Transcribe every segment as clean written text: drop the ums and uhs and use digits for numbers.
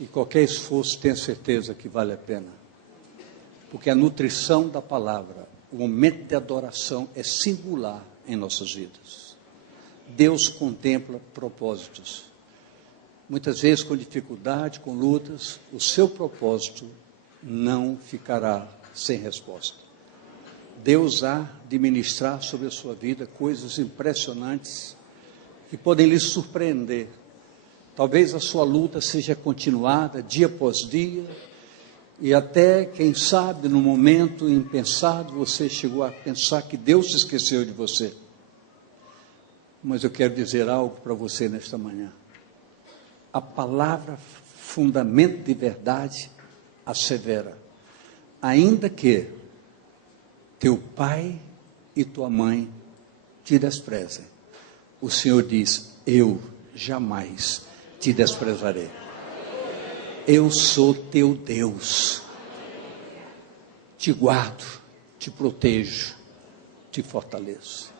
E qualquer esforço, tenha certeza que vale a pena. Porque a nutrição da palavra, o momento de adoração é singular em nossas vidas. Deus contempla propósitos. Muitas vezes com dificuldade, com lutas, o seu propósito não ficará sem resposta. Deus há de ministrar sobre a sua vida coisas impressionantes que podem lhe surpreender. Talvez a sua luta seja continuada dia após dia, e até, quem sabe, no momento impensado, você chegou a pensar que Deus se esqueceu de você. Mas eu quero dizer algo para você nesta manhã. A palavra fundamento de verdade assevera: ainda que teu pai e tua mãe te desprezem, o Senhor diz: eu jamais te desprezarei. Eu sou teu Deus, te guardo, te protejo, te fortaleço.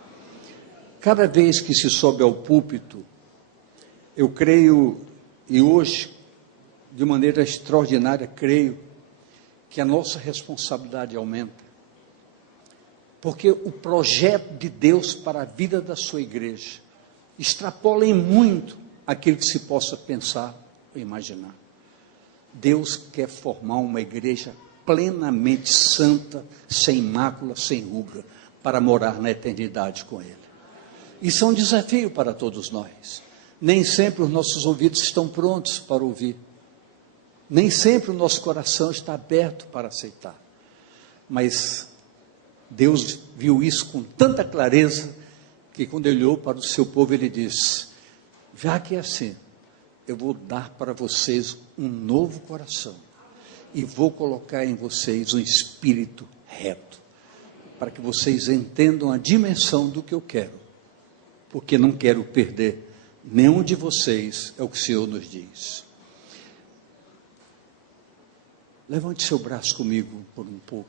Cada vez que se sobe ao púlpito, eu creio, e hoje, de maneira extraordinária, creio, que a nossa responsabilidade aumenta. Porque o projeto de Deus para a vida da sua igreja extrapola em muito aquilo que se possa pensar ou imaginar. Deus quer formar uma igreja plenamente santa, sem mácula, sem ruga, para morar na eternidade com Ele. Isso é um desafio para todos nós. Nem sempre os nossos ouvidos estão prontos para ouvir. Nem sempre o nosso coração está aberto para aceitar. Mas Deus viu isso com tanta clareza, que quando Ele olhou para o seu povo, Ele disse: já que é assim, eu vou dar para vocês um novo coração, e vou colocar em vocês um espírito reto, para que vocês entendam a dimensão do que eu quero, porque não quero perder nenhum de vocês, é o que o Senhor nos diz. Levante seu braço comigo por um pouco.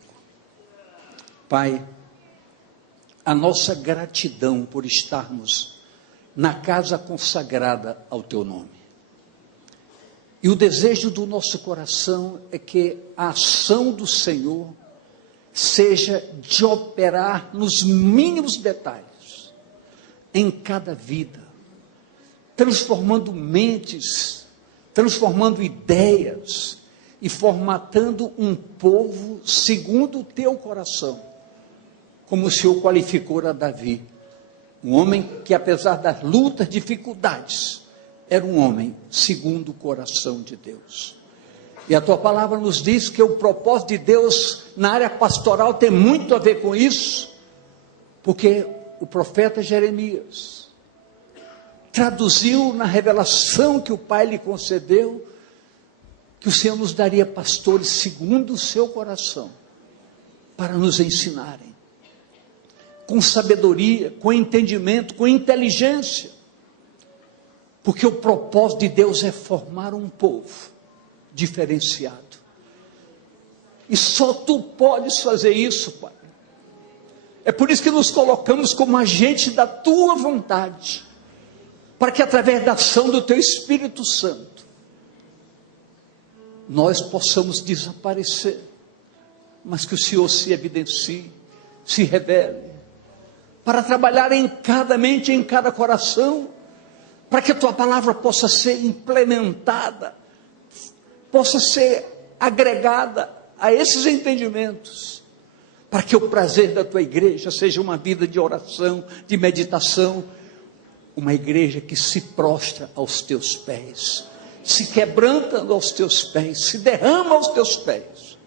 Pai, a nossa gratidão por estarmos na casa consagrada ao Teu nome. E o desejo do nosso coração é que a ação do Senhor seja de operar nos mínimos detalhes, em cada vida, transformando mentes, transformando ideias e formatando um povo segundo o Teu coração, como o Senhor qualificou a Davi, um homem que, apesar das lutas, dificuldades, era um homem segundo o coração de Deus. E a Tua palavra nos diz que o propósito de Deus na área pastoral tem muito a ver com isso, porque o profeta Jeremias traduziu na revelação que o Pai lhe concedeu, que o Senhor nos daria pastores segundo o seu coração, para nos ensinarem, com sabedoria, com entendimento, com inteligência, porque o propósito de Deus é formar um povo diferenciado, e só Tu podes fazer isso, Pai. É por isso que nos colocamos como agentes da Tua vontade, para que através da ação do Teu Espírito Santo, nós possamos desaparecer, mas que o Senhor se evidencie, se revele, para trabalhar em cada mente, em cada coração, para que a Tua palavra possa ser implementada, possa ser agregada a esses entendimentos, para que o prazer da Tua igreja seja uma vida de oração, de meditação, uma igreja que se prostra aos Teus pés, se quebranta aos Teus pés, se derrama aos Teus pés,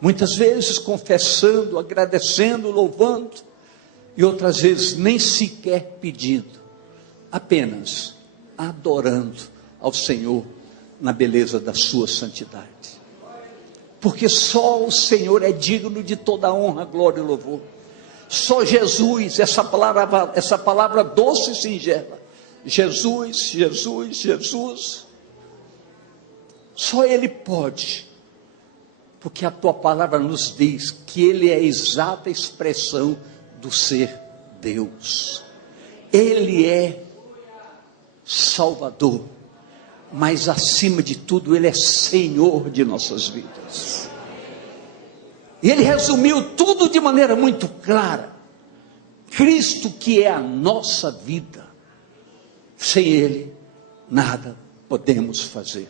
muitas vezes confessando, agradecendo, louvando, e outras vezes nem sequer pedindo, apenas adorando ao Senhor na beleza da sua santidade, porque só o Senhor é digno de toda honra, glória e louvor. Só Jesus, essa palavra doce e singela, Jesus, Jesus, Jesus, só Ele pode, porque a Tua palavra nos diz que Ele é a exata expressão do ser Deus. Ele é Salvador, mas acima de tudo, Ele é Senhor de nossas vidas. E Ele resumiu tudo de maneira muito clara. Cristo que é a nossa vida, sem Ele, nada podemos fazer.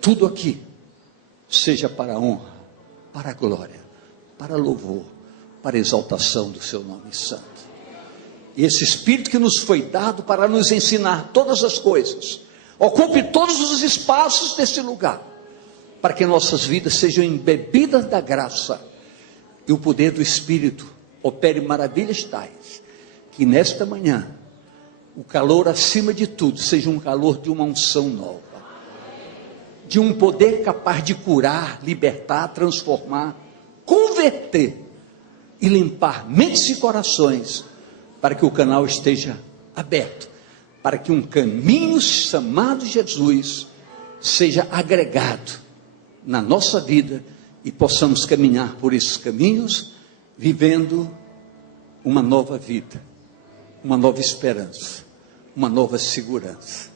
Tudo aqui, seja para a honra, para a glória, para louvor, para a exaltação do seu nome santo. E esse Espírito que nos foi dado para nos ensinar todas as coisas, ocupe todos os espaços desse lugar, para que nossas vidas sejam embebidas da graça, e o poder do Espírito opere maravilhas tais, que nesta manhã, o calor acima de tudo, seja um calor de uma unção nova, de um poder capaz de curar, libertar, transformar, converter, e limpar mentes e corações, para que o canal esteja aberto, para que um caminho chamado Jesus seja agregado na nossa vida, e possamos caminhar por esses caminhos, vivendo uma nova vida, uma nova esperança, uma nova segurança,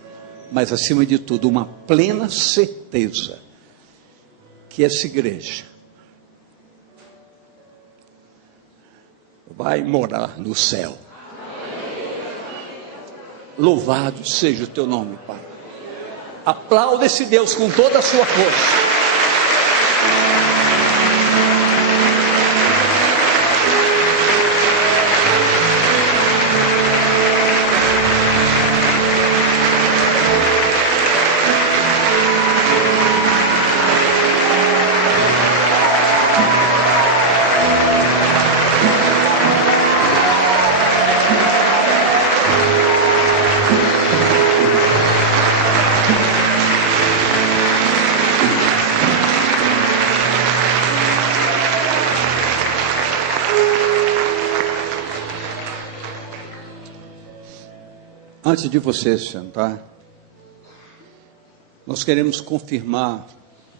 mas acima de tudo, uma plena certeza, que essa igreja vai morar no céu. Louvado seja o teu nome, Pai. Aplauda esse Deus com toda a sua força. Antes de você sentar, nós queremos confirmar,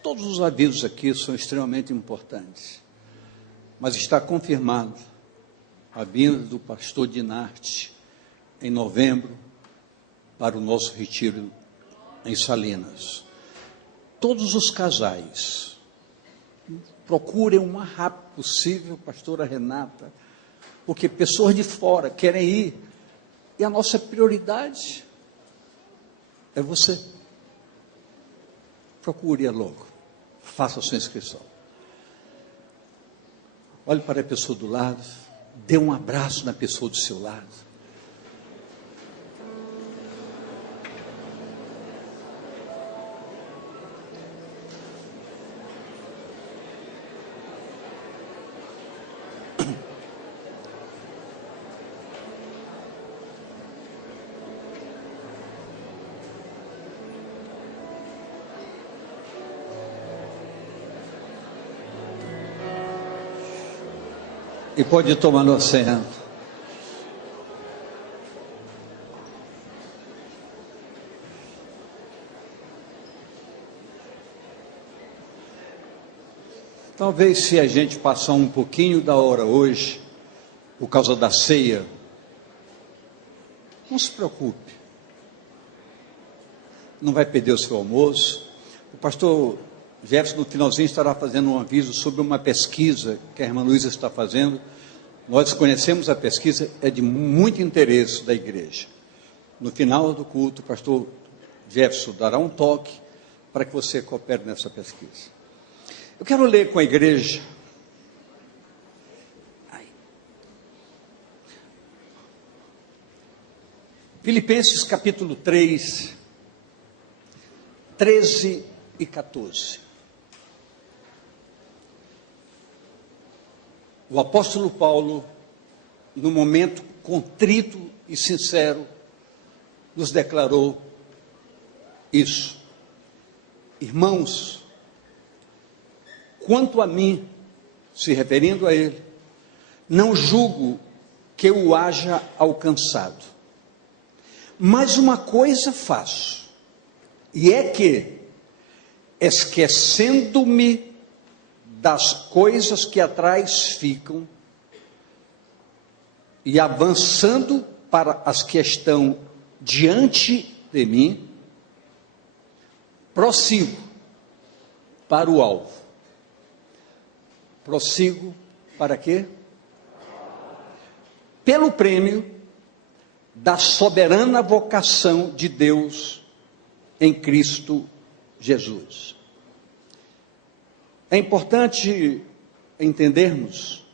todos os avisos aqui são extremamente importantes, mas está confirmado a vinda do pastor Dinarte em novembro para o nosso retiro em Salinas. Todos os casais, procurem o mais rápido possível, pastora Renata, porque pessoas de fora querem ir, e a nossa prioridade é você. Procure-a logo, faça a sua inscrição. Olhe para a pessoa do lado, dê um abraço na pessoa do seu lado. E pode ir tomando assento. Talvez, se a gente passar um pouquinho da hora hoje, por causa da ceia, não se preocupe. Não vai perder o seu almoço. O pastor Jefferson, no finalzinho, estará fazendo um aviso sobre uma pesquisa que a irmã Luísa está fazendo. Nós conhecemos a pesquisa, é de muito interesse da igreja. No final do culto, o pastor Jefferson dará um toque para que você coopere nessa pesquisa. Eu quero ler com a igreja Filipenses capítulo 3, 13 e 14. O apóstolo Paulo, no momento contrito e sincero, nos declarou isso. Irmãos, quanto a mim, se referindo a ele, não julgo que eu o haja alcançado. Mas uma coisa faço, e é que, esquecendo-me das coisas que atrás ficam, e avançando para as que estão diante de mim, prossigo para o alvo. Prossigo para quê? Pelo prêmio da soberana vocação de Deus em Cristo Jesus. É importante entendermos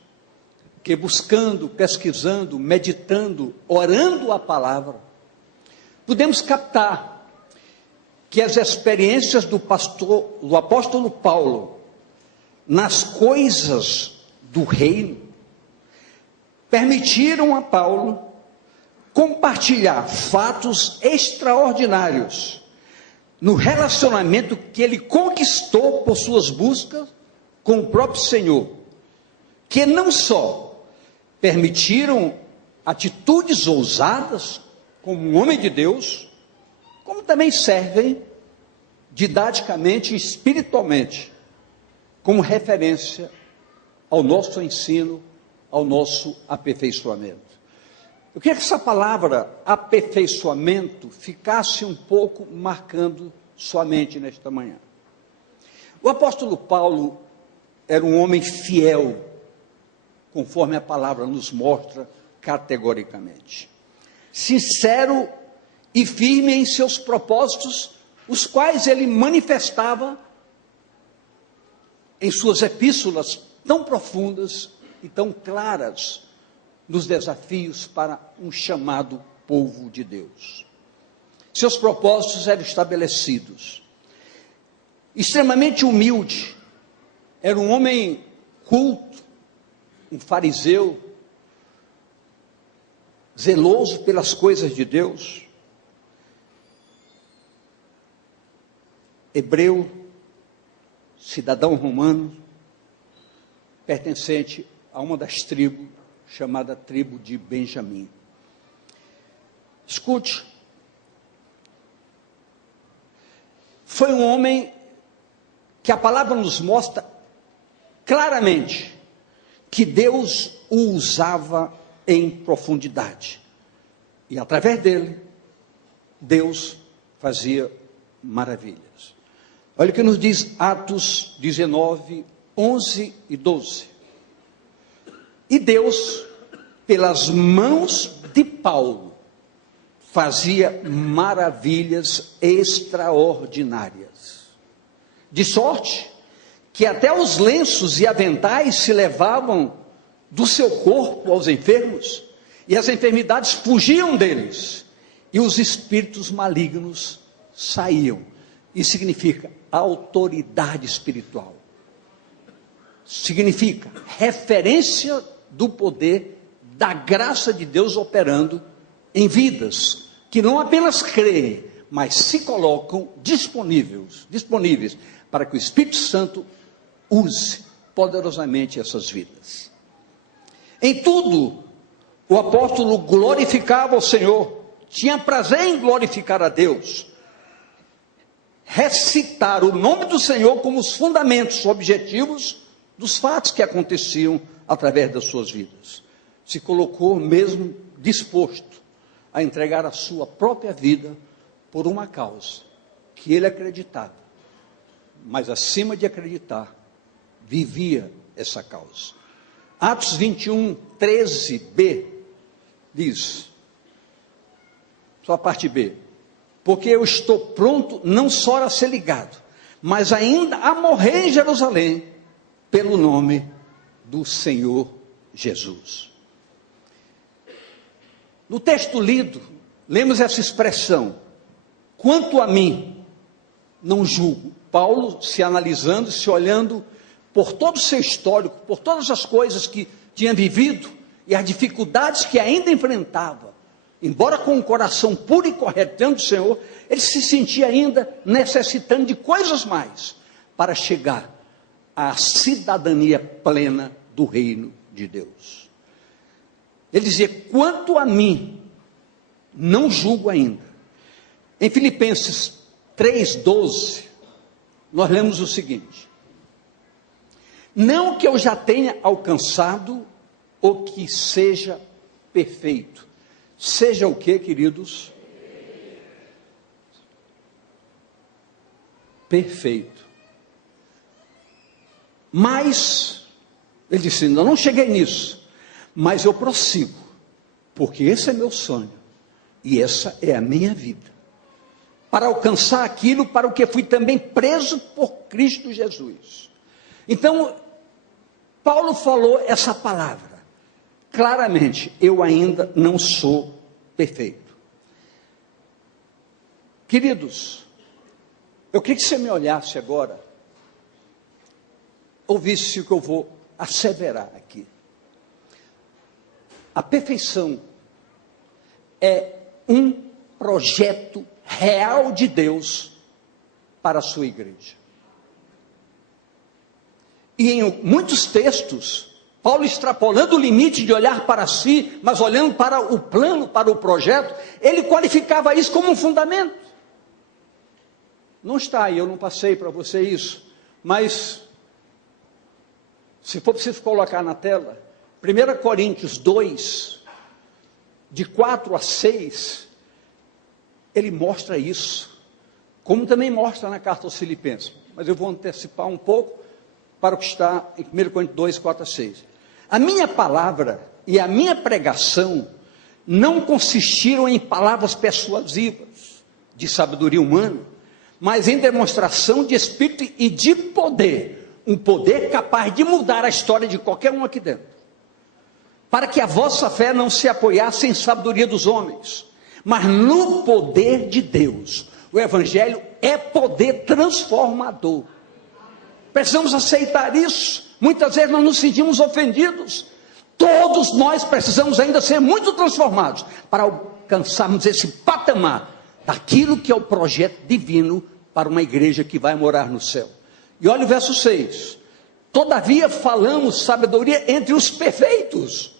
que buscando, pesquisando, meditando, orando a palavra, podemos captar que as experiências do apóstolo Paulo nas coisas do reino permitiram a Paulo compartilhar fatos extraordinários no relacionamento que ele conquistou por suas buscas com o próprio Senhor, que não só permitiram atitudes ousadas como um homem de Deus, como também servem didaticamente e espiritualmente como referência ao nosso ensino, ao nosso aperfeiçoamento. Eu queria que essa palavra aperfeiçoamento ficasse um pouco marcando sua mente nesta manhã. O apóstolo Paulo era um homem fiel, conforme a palavra nos mostra categoricamente. Sincero e firme em seus propósitos, os quais ele manifestava em suas epístolas tão profundas e tão claras nos desafios para um chamado povo de Deus. Seus propósitos eram estabelecidos. Extremamente humilde, era um homem culto, um fariseu, zeloso pelas coisas de Deus, hebreu, cidadão romano, pertencente a uma das tribos, chamada tribo de Benjamim. Escute, foi um homem que a palavra nos mostra claramente que Deus o usava em profundidade, e através dele, Deus fazia maravilhas. Olha o que nos diz Atos 19, 11 e 12. E Deus, pelas mãos de Paulo, fazia maravilhas extraordinárias, de sorte que até os lenços e aventais se levavam do seu corpo aos enfermos, e as enfermidades fugiam deles, e os espíritos malignos saíam. Isso significa autoridade espiritual, significa referência do poder da graça de Deus operando em vidas que não apenas creem, mas se colocam disponíveis para que o Espírito Santo use poderosamente essas vidas. Em tudo, o apóstolo glorificava o Senhor, tinha prazer em glorificar a Deus, recitar o nome do Senhor como os fundamentos objetivos dos fatos que aconteciam através das suas vidas. Se colocou mesmo disposto a entregar a sua própria vida por uma causa que ele acreditava, mas acima de acreditar, vivia essa causa. Atos 21, 13b, diz, só a parte B, porque eu estou pronto não só a ser ligado, mas ainda a morrer em Jerusalém, pelo nome do Senhor Jesus. No texto lido, lemos essa expressão, quanto a mim, não julgo. Paulo se analisando, se olhando por todo o seu histórico, por todas as coisas que tinha vivido e as dificuldades que ainda enfrentava, embora com um coração puro e correto diante do Senhor, ele se sentia ainda necessitando de coisas mais para chegar à cidadania plena do reino de Deus. Ele dizia, quanto a mim, não julgo ainda. Em Filipenses 3,12, nós lemos o seguinte, não que eu já tenha alcançado ou que seja perfeito. Seja o que, queridos? perfeito. Mas, ele disse, ainda não cheguei nisso, mas eu prossigo, porque esse é meu sonho, e essa é a minha vida, para alcançar aquilo para o que fui também preso por Cristo Jesus. Então, Paulo falou essa palavra, claramente, eu ainda não sou perfeito. Queridos, eu queria que você me olhasse agora, ouvisse o que eu vou asseverar aqui. A perfeição é um projeto real de Deus para a sua igreja. E em muitos textos, Paulo extrapolando o limite de olhar para si, mas olhando para o plano, para o projeto, ele qualificava isso como um fundamento. Não está aí, eu não passei para você isso, mas se for preciso colocar na tela, 1 Coríntios 2, de 4 a 6, ele mostra isso, como também mostra na carta aos Filipenses, mas eu vou antecipar um pouco para o que está em 1 Coríntios 2, 4 a 6. A minha palavra e a minha pregação não consistiram em palavras persuasivas, de sabedoria humana, mas em demonstração de espírito e de poder, um poder capaz de mudar a história de qualquer um aqui dentro, para que a vossa fé não se apoiasse em sabedoria dos homens, mas no poder de Deus. O Evangelho é poder transformador, precisamos aceitar isso. Muitas vezes nós nos sentimos ofendidos, todos nós precisamos ainda ser muito transformados, para alcançarmos esse patamar, daquilo que é o projeto divino, para uma igreja que vai morar no céu. E olha o verso 6, todavia falamos sabedoria entre os perfeitos,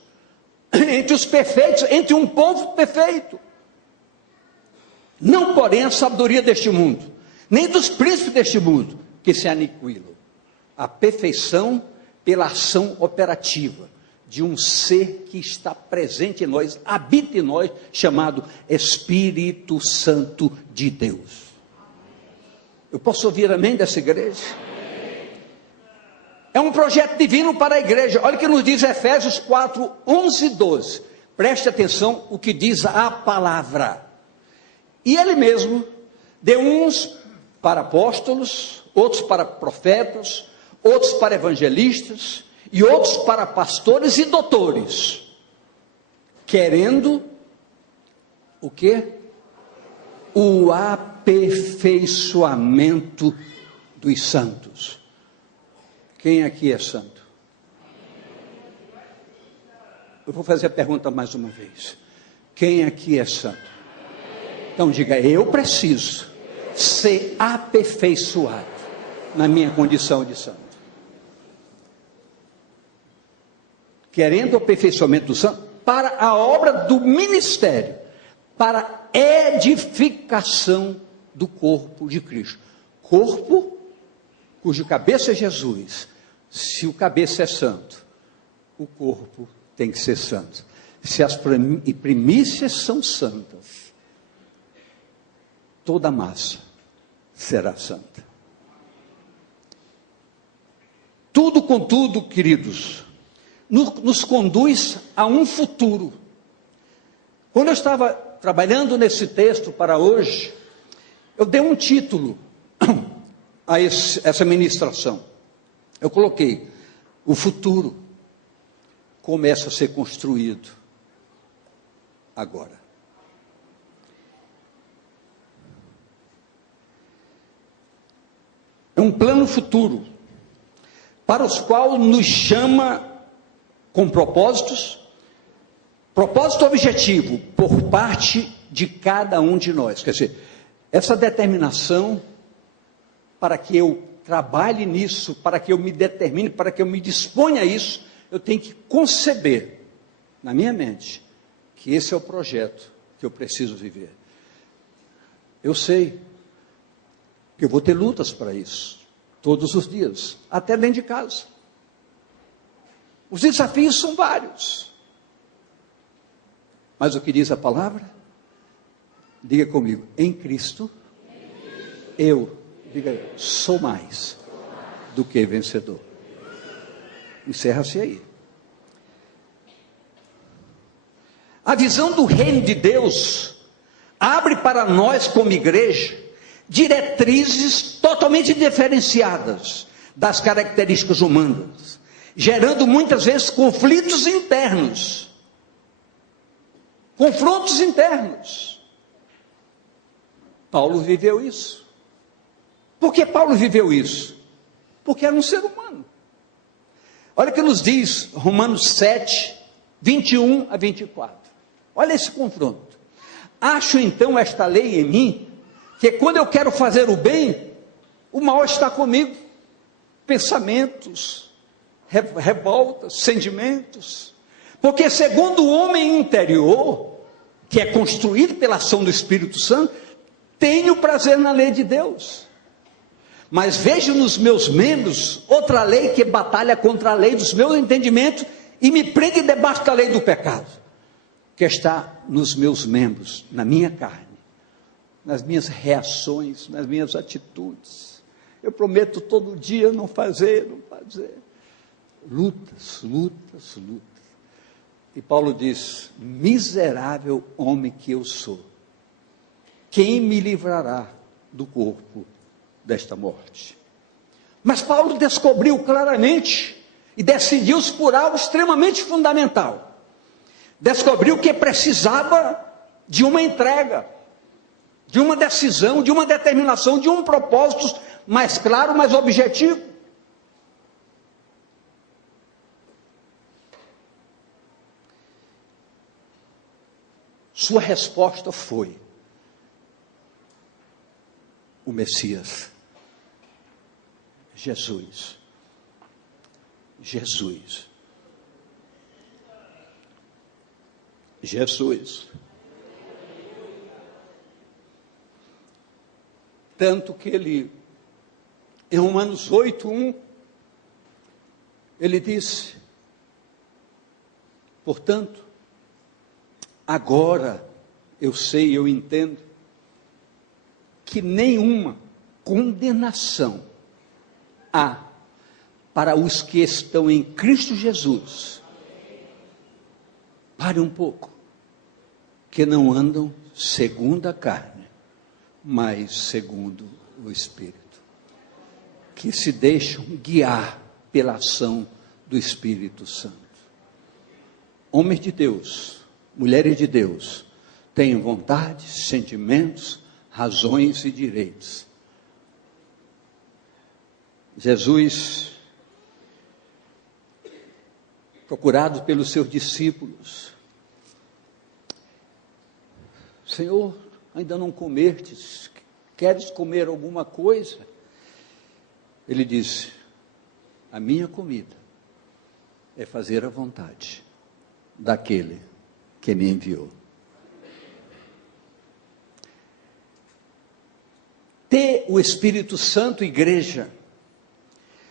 entre um povo perfeito, não porém a sabedoria deste mundo, nem dos príncipes deste mundo, que se aniquilam. A perfeição pela ação operativa de um ser que está presente em nós, habita em nós, chamado Espírito Santo de Deus. Eu posso ouvir amém dessa igreja? É um projeto divino para a igreja. Olha o que nos diz Efésios 4, 11 e 12. Preste atenção o que diz a palavra. E ele mesmo deu uns para apóstolos, outros para profetas, outros para evangelistas, e outros para pastores e doutores, querendo o quê? O aperfeiçoamento dos santos. Quem aqui é santo? Eu vou fazer a pergunta mais uma vez. Quem aqui é santo? Então diga, eu preciso ser aperfeiçoado na minha condição de santo. Querendo o aperfeiçoamento do santo, para a obra do ministério, para a edificação do corpo de Cristo. Corpo cujo cabeça é Jesus. Se o cabeça é santo, o corpo tem que ser santo. Se as primícias são santas, toda a massa será santa. Tudo, contudo, queridos, nos conduz a um futuro. Quando eu estava trabalhando nesse texto para hoje, eu dei um título a essa ministração. Eu coloquei, o futuro começa a ser construído agora. É um plano futuro, para os quais nos chama com propósito objetivo, por parte de cada um de nós. Quer dizer, essa determinação para que eu trabalhe nisso, para que eu me determine, para que eu me disponha a isso, eu tenho que conceber na minha mente que esse é o projeto que eu preciso viver. Eu sei que eu vou ter lutas para isso, todos os dias, até dentro de casa. Os desafios são vários. Mas o que diz a palavra? Diga comigo, em Cristo, eu Diga aí, sou mais do que vencedor. Encerra-se aí. A visão do reino de Deus abre para nós, como igreja, diretrizes totalmente diferenciadas das características humanas, gerando muitas vezes conflitos internos, confrontos internos. Paulo viveu isso. Por que Paulo viveu isso? Porque era um ser humano. Olha o que nos diz Romanos 7, 21 a 24. Olha esse confronto. Acho então esta lei em mim, que quando eu quero fazer o bem, o mal está comigo. Pensamentos, revoltas, sentimentos. Porque segundo o homem interior, que é construído pela ação do Espírito Santo, tenho prazer na lei de Deus. Mas vejo nos meus membros outra lei que batalha contra a lei dos meus entendimentos e me prende debaixo da lei do pecado, que está nos meus membros, na minha carne, nas minhas reações, nas minhas atitudes. Eu prometo todo dia não fazer. Lutas. E Paulo diz: miserável homem que eu sou, quem me livrará do corpo desta morte? Mas Paulo descobriu claramente e decidiu-se por algo extremamente fundamental. Descobriu que precisava de uma entrega, de uma decisão, de uma determinação, de um propósito mais claro, mais objetivo. Sua resposta foi o Messias, Jesus. Tanto que ele, em Romanos 8:1, ele disse: portanto, agora eu sei, eu entendo, que nenhuma condenação há para os que estão em Cristo Jesus. Pare um pouco. Que não andam segundo a carne, mas segundo o Espírito. Que se deixam guiar pela ação do Espírito Santo. Homens de Deus, mulheres de Deus, têm vontades, sentimentos, razões e direitos. Jesus, procurado pelos seus discípulos: Senhor, ainda não comestes, queres comer alguma coisa? Ele disse: a minha comida é fazer a vontade daquele que me enviou. Ter o Espírito Santo, igreja,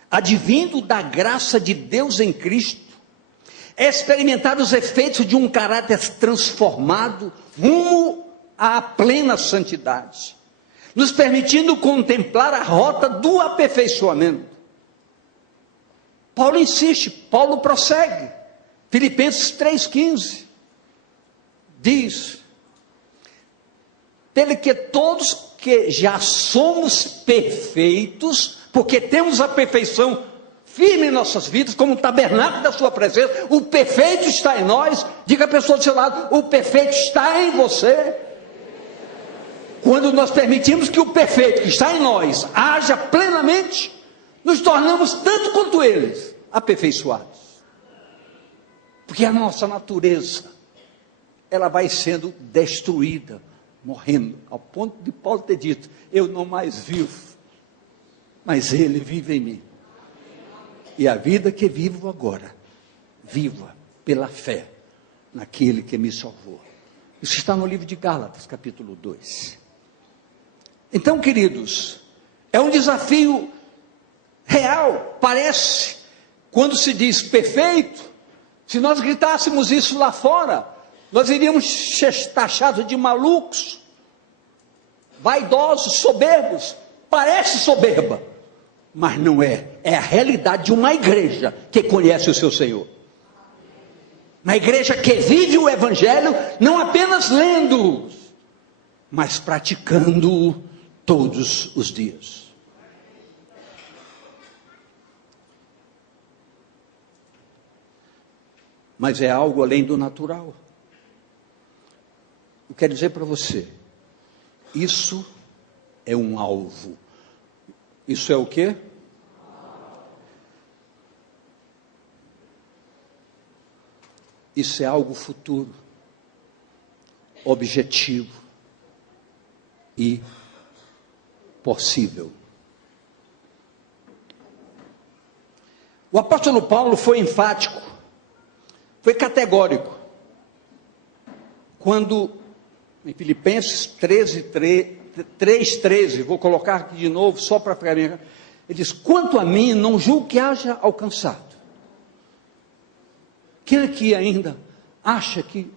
advindo da graça de Deus em Cristo, é experimentar os efeitos de um caráter transformado rumo à plena santidade, nos permitindo contemplar a rota do aperfeiçoamento. Paulo insiste, Paulo prossegue. Filipenses 3,15 diz: pelo que todos que já somos perfeitos, porque temos a perfeição firme em nossas vidas, como um tabernáculo da sua presença, o perfeito está em nós. Diga à pessoa do seu lado: o perfeito está em você. Quando nós permitimos que o perfeito que está em nós haja plenamente, nos tornamos tanto quanto eles aperfeiçoados. Porque a nossa natureza, ela vai sendo destruída, morrendo, ao ponto de Paulo ter dito: eu não mais vivo, mas ele vive em mim. E a vida que vivo agora, viva pela fé naquele que me salvou. Isso está no livro de Gálatas, capítulo 2. Então, queridos, é um desafio real, parece, quando se diz perfeito. Se nós gritássemos isso lá fora, nós iríamos ser taxados de malucos, vaidosos, soberbos. Parece soberba, mas não é. É a realidade de uma igreja que conhece o seu Senhor. Uma igreja que vive o Evangelho, não apenas lendo, mas praticando-o todos os dias. Mas é algo além do natural. Eu quero dizer para você, isso é um alvo. Isso é o quê? Isso é algo futuro, objetivo e possível. O apóstolo Paulo foi enfático, foi categórico, quando em Filipenses 3:13, vou colocar aqui de novo só para ficar bem, ele diz: quanto a mim, não julgo que haja alcançado. Quem aqui ainda acha que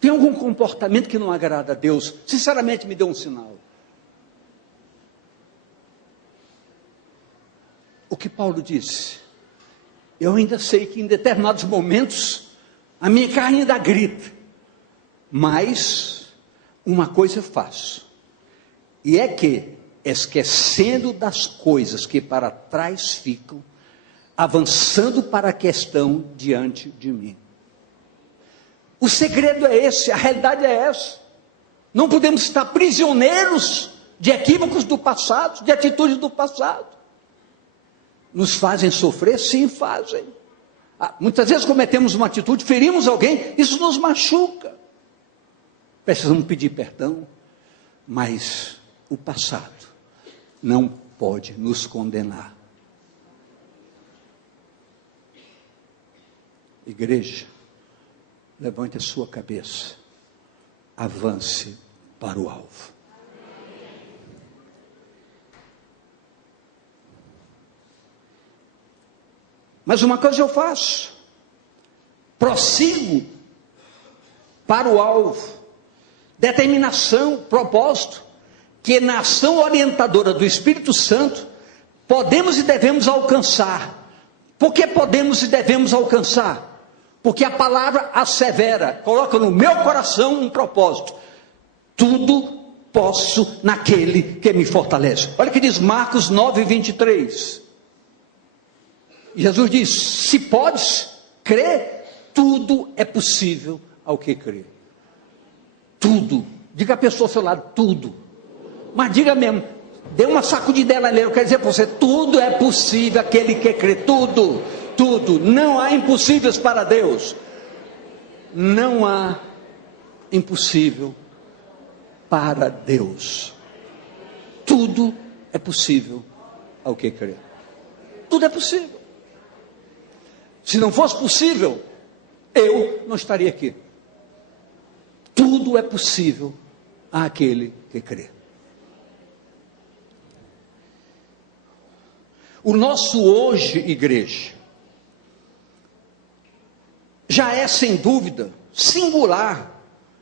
tem algum comportamento que não agrada a Deus? Sinceramente, me dê um sinal. O que Paulo disse? Eu ainda sei que em determinados momentos a minha carne ainda grita, mas uma coisa eu faço, e é que, esquecendo das coisas que para trás ficam, avançando para a questão diante de mim. O segredo é esse, a realidade é essa. Não podemos estar prisioneiros de equívocos do passado, de atitudes do passado. Nos fazem sofrer? Sim, fazem. Muitas vezes cometemos uma atitude, ferimos alguém, isso nos machuca. Precisamos pedir perdão, mas o passado não pode nos condenar. Igreja, levante a sua cabeça, avance para o alvo. Mas uma coisa eu faço, prossigo para o alvo, determinação, propósito, que na ação orientadora do Espírito Santo, podemos e devemos alcançar. Por que podemos e devemos alcançar? Porque a palavra assevera, coloca no meu coração um propósito: tudo posso naquele que me fortalece. Olha o que diz Marcos 9:23. Jesus diz: se podes crer, tudo é possível ao que crê. Tudo, diga a pessoa ao seu lado, tudo, mas diga mesmo, dê uma sacudidela nele, eu quero dizer para você, tudo é possível àquele que crê, tudo, não há impossíveis para Deus, não há impossível para Deus, tudo é possível ao que crê, tudo é possível. Se não fosse possível, eu não estaria aqui. Tudo é possível àquele que crê. O nosso hoje, igreja, já é sem dúvida singular,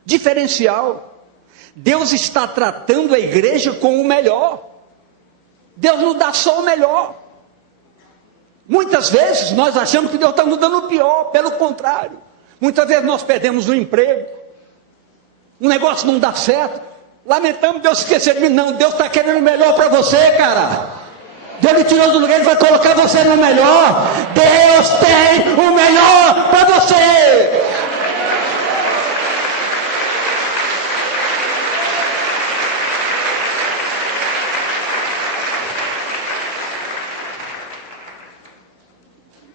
diferencial. Deus está tratando a igreja com o melhor. Deus não dá só o melhor. Muitas vezes nós achamos que Deus está nos dando o pior, pelo contrário. Muitas vezes nós perdemos um emprego, um negócio não dá certo, lamentamos Deus esquecer de mim. Não, Deus está querendo o melhor para você, cara. Deus lhe tirou do lugar, Ele vai colocar você no melhor. Deus tem o melhor para você.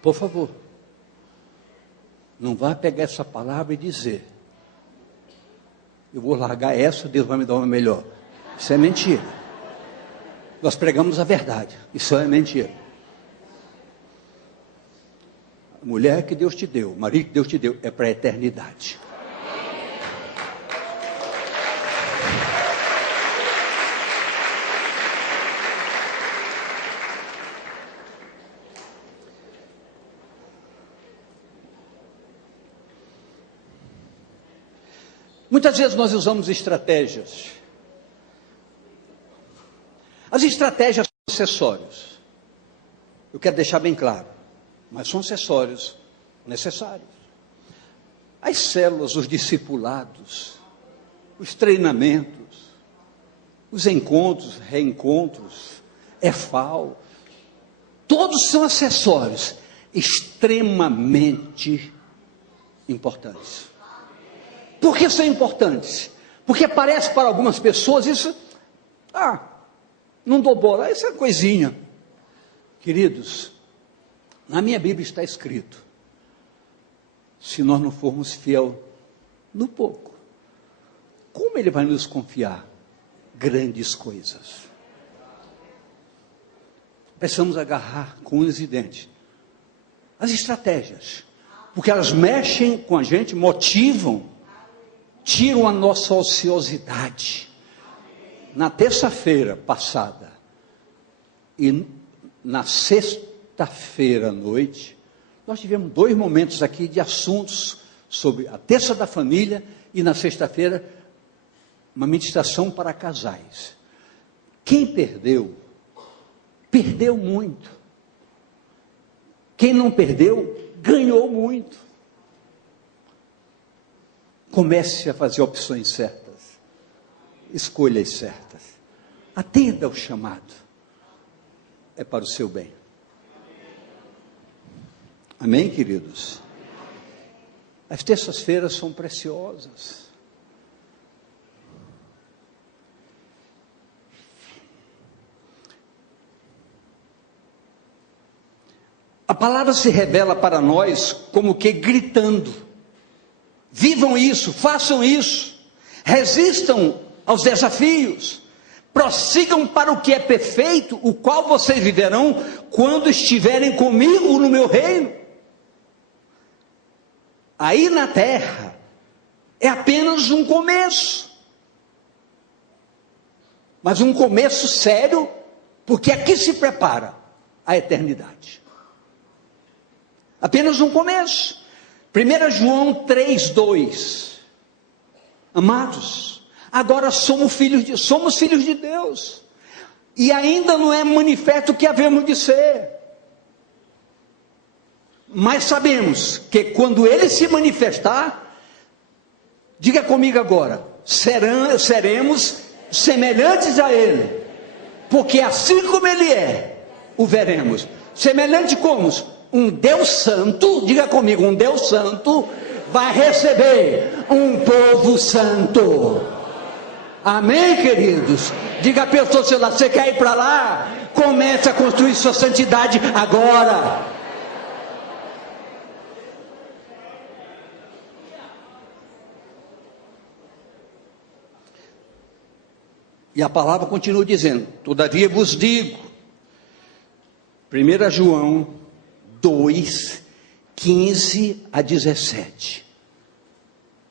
Por favor, não vá pegar essa palavra e dizer: eu vou largar essa, Deus vai me dar uma melhor. Isso é mentira. Nós pregamos a verdade, isso é mentira. A mulher que Deus te deu, o marido que Deus te deu, é para a eternidade. Muitas vezes nós usamos estratégias. As estratégias são acessórios. Eu quero deixar bem claro, mas são acessórios necessários. As células, os discipulados, os treinamentos, os encontros, reencontros, EFAL, todos são acessórios extremamente importantes. Por que são importantes? Porque parece para algumas pessoas isso, não dou bola, isso é coisinha. Queridos, na minha Bíblia está escrito, se nós não formos fiel no pouco, como Ele vai nos confiar grandes coisas? Precisamos agarrar com unhas e dentes as estratégias, porque elas mexem com a gente, motivam, tiram a nossa ociosidade. Na terça-feira passada e na sexta-feira à noite, nós tivemos 2 momentos aqui de assuntos sobre a terça da família e na sexta-feira uma ministração para casais. Quem perdeu, perdeu muito. Quem não perdeu, ganhou muito. Comece a fazer opções certas, escolhas certas, atenda ao chamado, é para o seu bem. Amém, queridos? As terças-feiras são preciosas. A palavra se revela para nós como que gritando: vivam isso, façam isso, resistam aos desafios, prossigam para o que é perfeito, o qual vocês viverão quando estiverem comigo no meu reino. Aí na terra é apenas um começo, mas um começo sério, porque aqui se prepara a eternidade. Apenas um começo. 1 João 3:2. Amados, agora somos filhos de Deus, e ainda não é manifesto o que havemos de ser, mas sabemos que quando Ele se manifestar, diga comigo agora, seremos semelhantes a Ele, porque assim como Ele é, o veremos. Semelhante como? Um Deus santo, diga comigo, um Deus santo vai receber um povo santo. Amém, queridos? Diga a pessoa, sei lá, você quer ir para lá? Comece a construir sua santidade agora. E a palavra continua dizendo: todavia vos digo, 1 João 2, 15 a 17.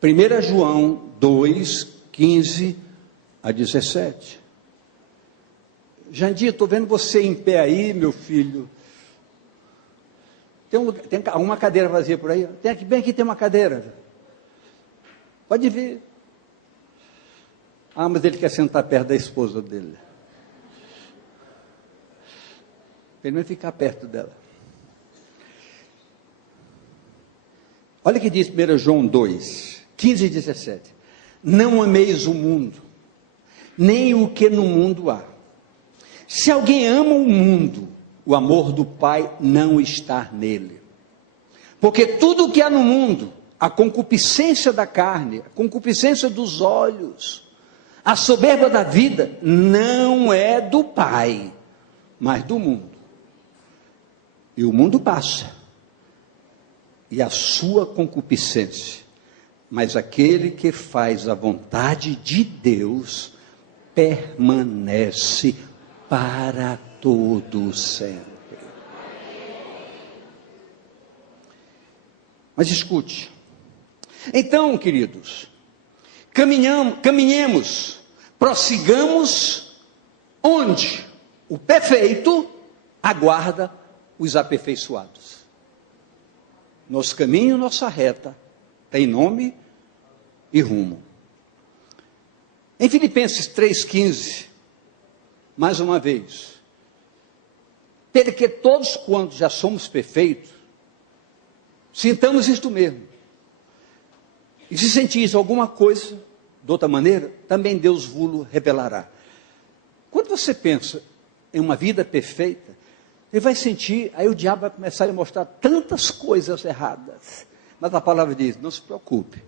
1 João 2, 15 a 17. Jandir, estou vendo você em pé aí, meu filho. Tem uma cadeira vazia por aí? Tem aqui, bem aqui tem uma cadeira. Pode vir. Mas ele quer sentar perto da esposa dele. Ele vai ficar perto dela. Olha o que diz 1 João 2, 15 e 17. Não ameis o mundo, nem o que no mundo há. Se alguém ama o mundo, o amor do Pai não está nele. Porque tudo o que há no mundo, a concupiscência da carne, a concupiscência dos olhos, a soberba da vida, não é do Pai, mas do mundo. E o mundo passa, e a sua concupiscência, mas aquele que faz a vontade de Deus, permanece para todo sempre. Mas escute, então, queridos, caminhemos, prossigamos, onde o perfeito aguarda os aperfeiçoados. Nosso caminho, nossa reta, tem nome e rumo. Em Filipenses 3,15, mais uma vez, pelo que todos quantos já somos perfeitos, sintamos isto mesmo. E se sentis alguma coisa de outra maneira, também Deus vos revelará. Quando você pensa em uma vida perfeita, ele vai sentir, aí o diabo vai começar a lhe mostrar tantas coisas erradas. Mas a palavra diz, não se preocupe.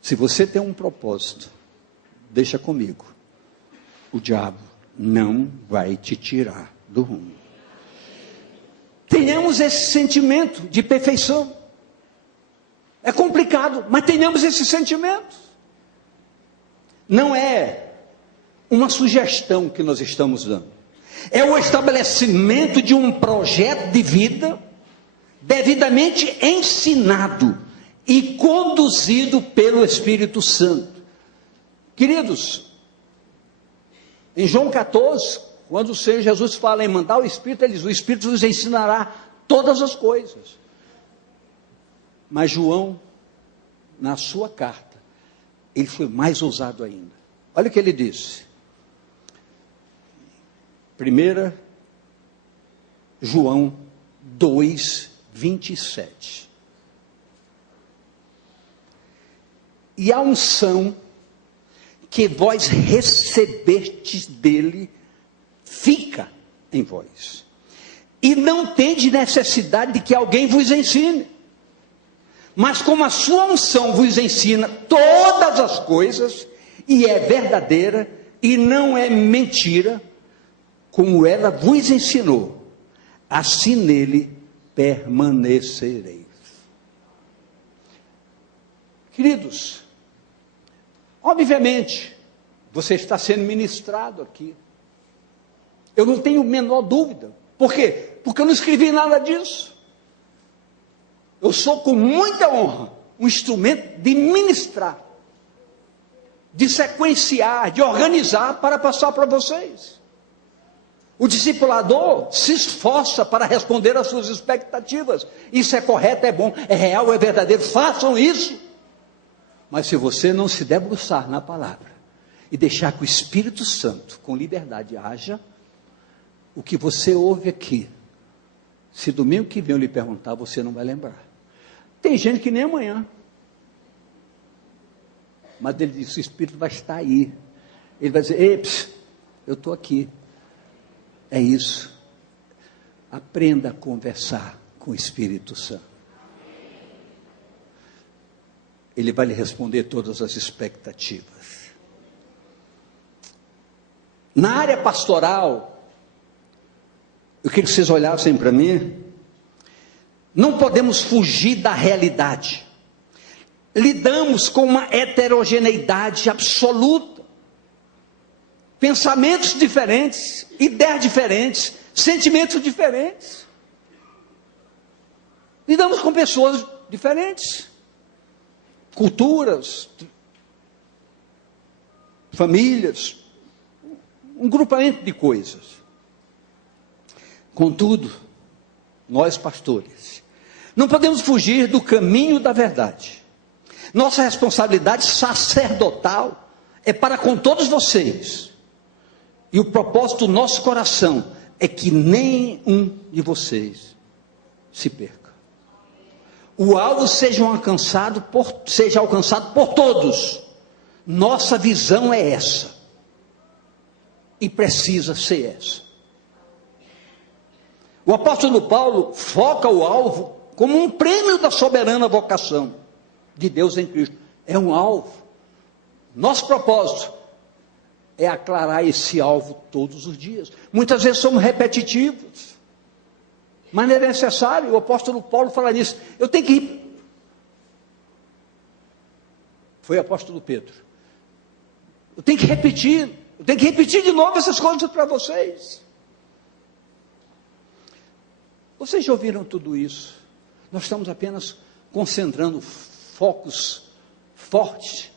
Se você tem um propósito, deixa comigo. O diabo não vai te tirar do rumo. Tenhamos esse sentimento de perfeição. É complicado, mas tenhamos esse sentimento. Não é uma sugestão que nós estamos dando. É o estabelecimento de um projeto de vida devidamente ensinado e conduzido pelo Espírito Santo. Queridos, em João 14, quando o Senhor Jesus fala em mandar o Espírito, ele diz, o Espírito vos ensinará todas as coisas. Mas João, na sua carta, ele foi mais ousado ainda. Olha o que ele disse. 1 João 2, 27. E a unção que vós recebestes dele, fica em vós. E não tendes necessidade de que alguém vos ensine. Mas como a sua unção vos ensina todas as coisas, e é verdadeira, e não é mentira, como ela vos ensinou, assim nele permanecereis. Queridos, obviamente, você está sendo ministrado aqui. Eu não tenho a menor dúvida. Por quê? Porque eu não escrevi nada disso. Eu sou com muita honra um instrumento de ministrar, de sequenciar, de organizar para passar para vocês. O discipulador se esforça para responder às suas expectativas. Isso é correto, é bom, é real, é verdadeiro. Façam isso. Mas se você não se debruçar na palavra e deixar que o Espírito Santo, com liberdade, haja, o que você ouve aqui, se domingo que vem eu lhe perguntar, você não vai lembrar. Tem gente que nem amanhã. Mas ele diz, o Espírito vai estar aí. Ele vai dizer, ei, eu estou aqui. É isso. Aprenda a conversar com o Espírito Santo. Ele vai lhe responder todas as expectativas. Na área pastoral, eu queria que vocês olhassem para mim. Não podemos fugir da realidade. Lidamos com uma heterogeneidade absoluta. Pensamentos diferentes, ideias diferentes, sentimentos diferentes. Lidamos com pessoas diferentes, culturas, famílias, um grupamento de coisas. Contudo, nós pastores, não podemos fugir do caminho da verdade. Nossa responsabilidade sacerdotal é para com todos vocês. E o propósito do nosso coração é que nenhum de vocês se perca. O alvo seja alcançado por todos. Nossa visão é essa. E precisa ser essa. O apóstolo Paulo foca o alvo como um prêmio da soberana vocação de Deus em Cristo. É um alvo. Nosso propósito é aclarar esse alvo todos os dias. Muitas vezes somos repetitivos, mas não é necessário. O apóstolo Paulo fala nisso. Eu tenho que ir. Foi o apóstolo Pedro. Eu tenho que repetir de novo essas coisas para vocês. Vocês já ouviram tudo isso? Nós estamos apenas concentrando focos fortes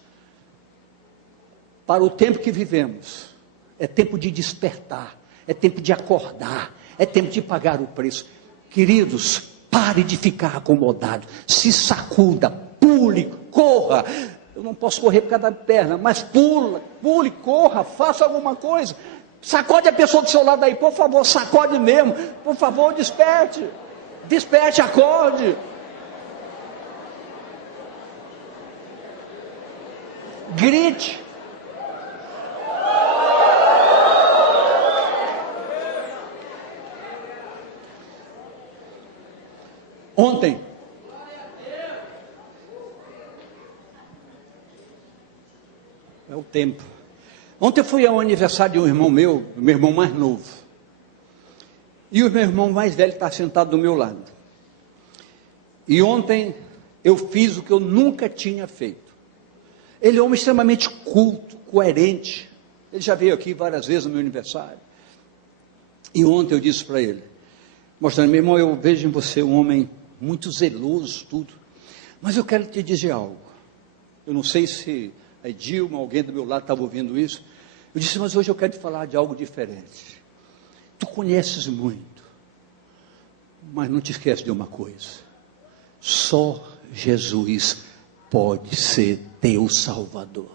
para o tempo que vivemos. É tempo de despertar, é tempo de acordar, é tempo de pagar o preço. Queridos, pare de ficar acomodado, se sacuda, pule, corra. Eu não posso correr por causa da perna, mas pule, corra, faça alguma coisa. Sacode a pessoa do seu lado aí, por favor, sacode mesmo. Por favor, desperte. Desperte, acorde. Grite. Ontem, é o tempo. Ontem fui ao aniversário de um irmão meu irmão mais novo. E o meu irmão mais velho está sentado do meu lado. E ontem eu fiz o que eu nunca tinha feito. Ele é um homem extremamente culto, coerente. Ele já veio aqui várias vezes no meu aniversário. E ontem eu disse para ele, mostrando, meu irmão, eu vejo em você um homem muito zeloso, tudo. Mas eu quero te dizer algo. Eu não sei se a Dilma, alguém do meu lado estava ouvindo isso. Eu disse, mas hoje eu quero te falar de algo diferente. Tu conheces muito, mas não te esquece de uma coisa. Só Jesus pode ser teu Salvador.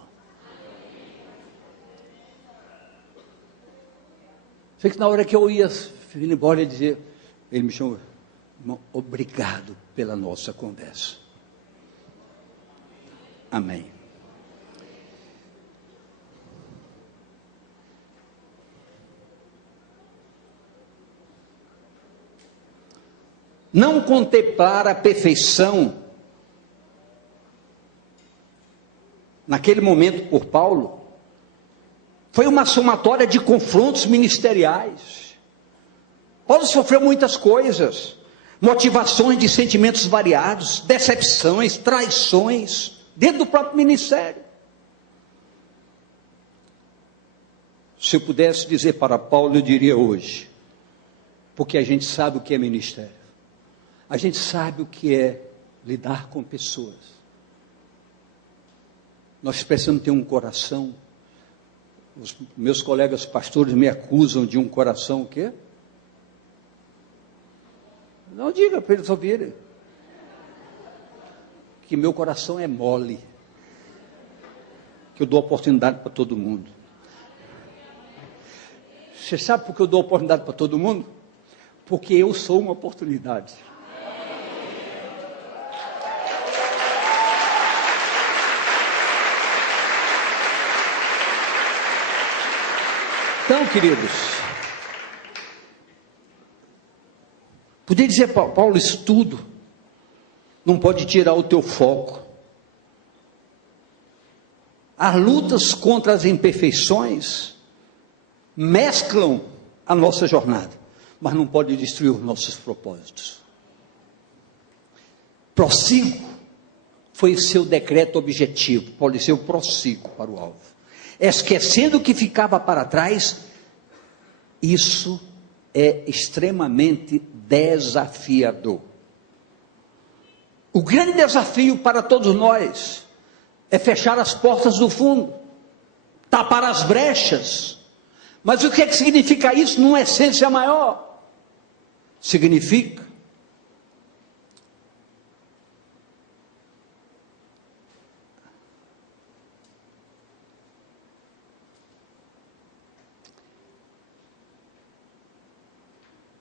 Sei que na hora que eu ia ir embora, ele me chamou, irmão, obrigado pela nossa conversa. Amém. Não contemplar a perfeição, naquele momento por Paulo, foi uma somatória de confrontos ministeriais. Paulo sofreu muitas coisas, motivações de sentimentos variados, decepções, traições, dentro do próprio ministério. Se eu pudesse dizer para Paulo, eu diria hoje, porque a gente sabe o que é ministério. A gente sabe o que é lidar com pessoas. Nós precisamos ter um coração. Os meus colegas pastores me acusam de um coração o quê? Não diga para eles ouvirem. Que meu coração é mole. Que eu dou oportunidade para todo mundo. Você sabe por que eu dou oportunidade para todo mundo? Porque eu sou uma oportunidade. Então, queridos, podia dizer, Paulo, isso tudo não pode tirar o teu foco. As lutas contra as imperfeições mesclam a nossa jornada, mas não pode destruir os nossos propósitos. Prossigo foi o seu decreto objetivo. Paulo disse, eu prossigo para o alvo. Esquecendo o que ficava para trás, isso é extremamente desafiador. O grande desafio para todos nós é fechar as portas do fundo, tapar as brechas. Mas o que é que significa isso numa essência maior? Significa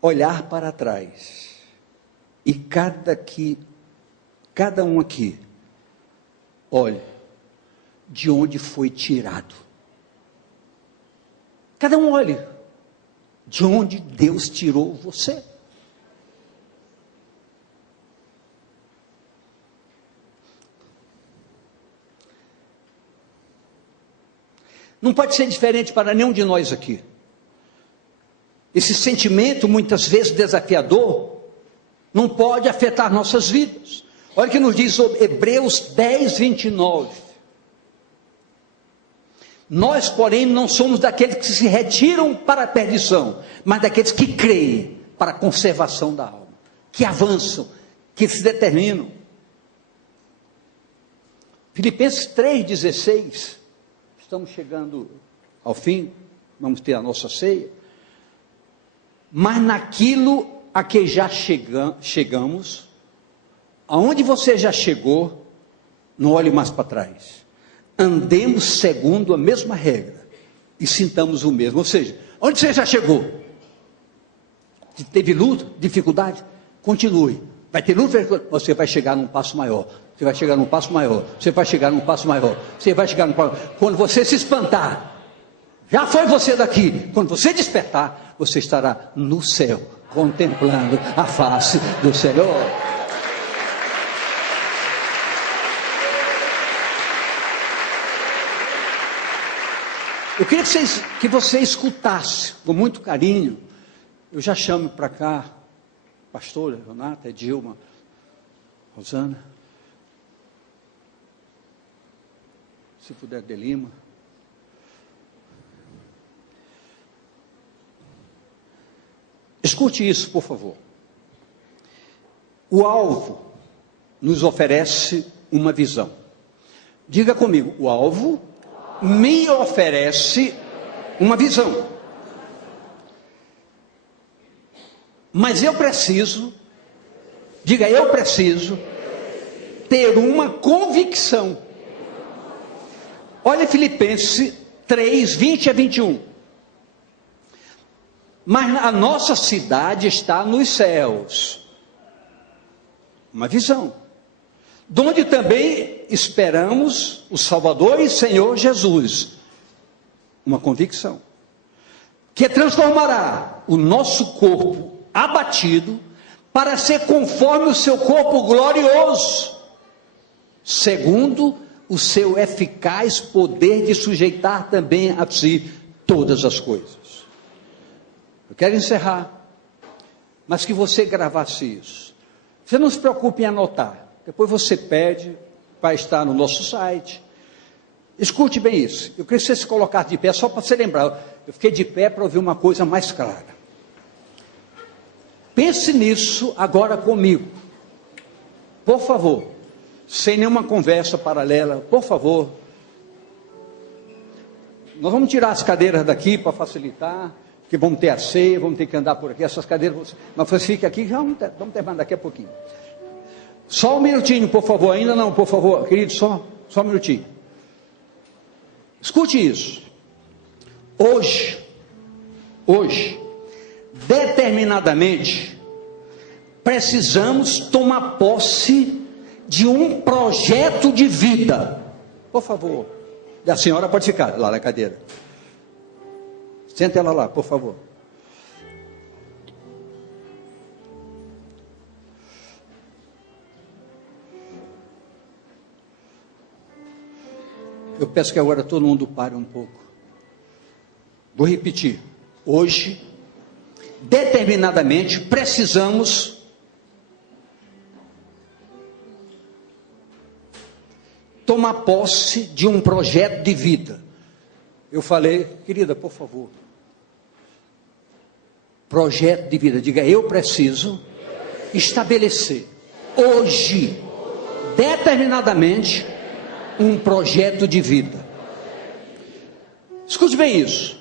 olhar para trás e cada um aqui, olhe de onde foi tirado. Cada um olhe de onde Deus tirou você. Não pode ser diferente para nenhum de nós aqui. Esse sentimento, muitas vezes desafiador, não pode afetar nossas vidas. Olha o que nos diz Hebreus 10, 29. Nós, porém, não somos daqueles que se retiram para a perdição, mas daqueles que creem para a conservação da alma, que avançam, que se determinam. Filipenses 3,16, estamos chegando ao fim, vamos ter a nossa ceia. Mas naquilo a que já chegamos, aonde você já chegou, não olhe mais para trás. Andemos segundo a mesma regra e sintamos o mesmo. Ou seja, Onde você já chegou? Teve luta, dificuldade? Continue. Vai ter luta, você vai chegar num passo maior. Você vai chegar num passo maior. Você vai chegar num passo maior. Você vai chegar num passo maior. Quando você se espantar, já foi você daqui. Quando você despertar, você estará no céu, contemplando a face do Senhor. Eu queria que você escutasse com muito carinho. Eu já chamo para cá, pastora Renata, Dilma, Rosana, se puder, de Lima. Escute isso, por favor. O alvo nos oferece uma visão. Diga comigo, o alvo me oferece uma visão. Mas eu preciso, diga, eu preciso ter uma convicção. Olha Filipenses 3, 20 a 21. Mas a nossa cidade está nos céus. Uma visão. De onde também esperamos o Salvador e Senhor Jesus. Uma convicção. Que transformará o nosso corpo abatido para ser conforme o seu corpo glorioso, segundo o seu eficaz poder de sujeitar também a si todas as coisas. Eu quero encerrar, mas que você gravasse isso. Você não se preocupe em anotar, depois você pede, vai estar no nosso site. Escute bem isso, eu queria que você se colocasse de pé, só para você lembrar, eu fiquei de pé para ouvir uma coisa mais clara. Pense nisso agora comigo, por favor, sem nenhuma conversa paralela, por favor. Nós vamos tirar as cadeiras daqui para facilitar, porque vamos ter a ceia, vamos ter que andar por aqui, essas cadeiras, mas você fica aqui, já vamos terminar daqui a pouquinho. Só um minutinho, por favor, ainda não, por favor, querido, só um minutinho. Escute isso. Hoje, determinadamente, precisamos tomar posse de um projeto de vida. Por favor, a senhora pode ficar lá na cadeira. Senta ela lá, por favor. Eu peço que agora todo mundo pare um pouco. Vou repetir. Hoje, determinadamente, precisamos tomar posse de um projeto de vida. Eu falei, querida, por favor. Projeto de vida. Diga, eu preciso estabelecer hoje, determinadamente, um projeto de vida. Escute bem isso.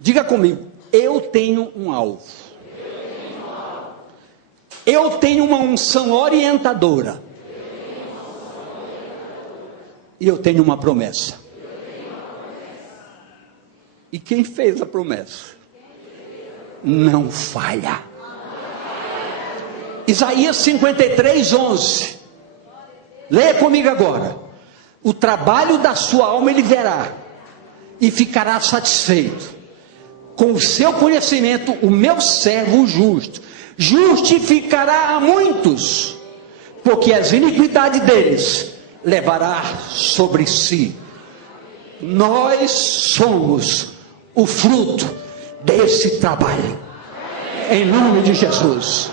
Diga comigo, eu tenho um alvo. Eu tenho uma unção orientadora. E eu tenho uma promessa. E quem fez a promessa não falha. Isaías 53, 11. Leia comigo agora. O trabalho da sua alma ele verá e ficará satisfeito. Com o seu conhecimento, o meu servo justo justificará a muitos, porque as iniquidades deles levará sobre si. Nós somos o fruto desse trabalho. Em nome de Jesus.